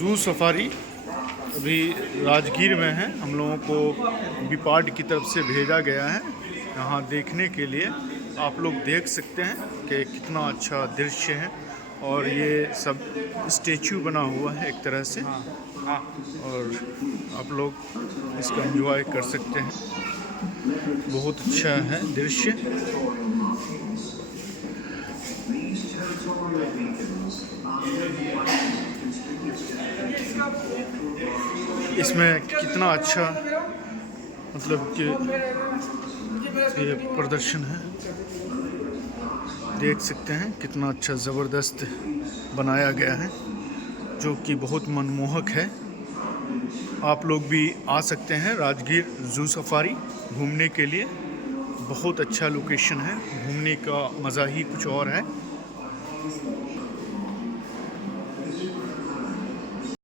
Zoo safari अभी राजगीर में है। हम लोगों को बीपार्ड की तरफ से भेजा गया है यहाँ देखने के लिए। आप लोग देख सकते हैं कि कितना अच्छा दृश्य है और ये सब स्टेचू बना हुआ है एक तरह से। और आप लोग इसका एंजॉय कर सकते हैं। बहुत अच्छा है दृश्य। इसमें कितना अच्छा मतलब कि ये प्रदर्शन है, देख सकते हैं कितना अच्छा ज़बरदस्त बनाया गया है जो कि बहुत मनमोहक है। आप लोग भी आ सकते हैं राजगीर जू सफारी घूमने के लिए। बहुत अच्छा लोकेशन है, घूमने का मज़ा ही कुछ और है।